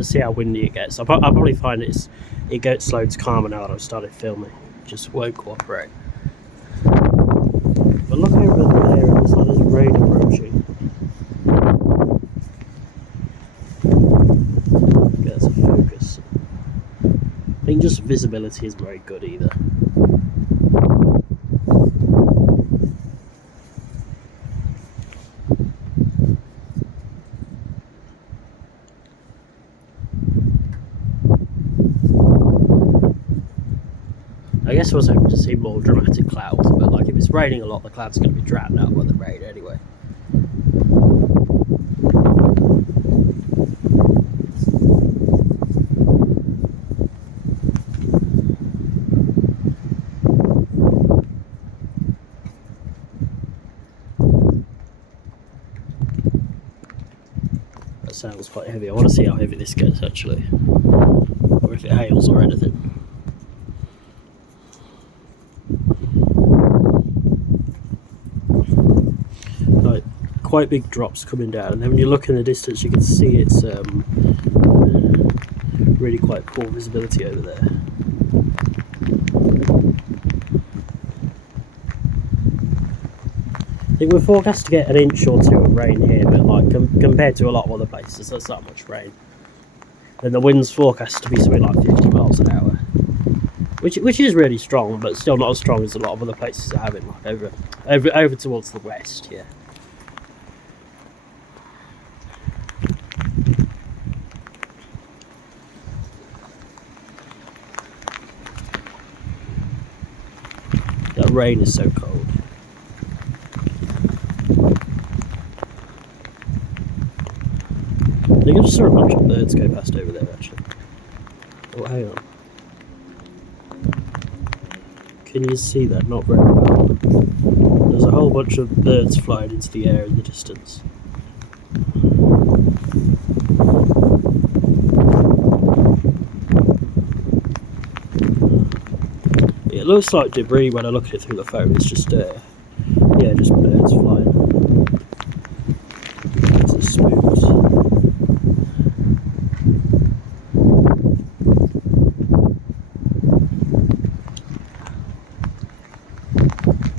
to see how windy it gets. I'll probably find it gets loads calmer now that I've started filming. It just won't cooperate. But look over there, it looks like there's rain approaching. Get that to focus. I think just visibility isn't very good either. I guess I was hoping to see more dramatic clouds, but like if it's raining a lot, the clouds are going to be drowned out by the rain anyway. That sounds quite heavy. I want to see how heavy this gets actually, or if it hails or anything. Quite big drops coming down, and then when you look in the distance you can see it's really quite poor visibility over there. I think we're forecast to get an inch or two of rain here, but like compared to a lot of other places there's not much rain. And the wind's forecast to be something like 50 miles an hour, which is really strong, but still not as strong as a lot of other places are having, like over towards the west. Yeah. That rain is so cold. I think I just saw a bunch of birds go past over there actually. Oh, hang on. Can you see that? Not very well. There's a whole bunch of birds flying into the air in the distance. It looks like debris when I look at it through the phone. It's just, yeah, just birds flying. It's a smooth.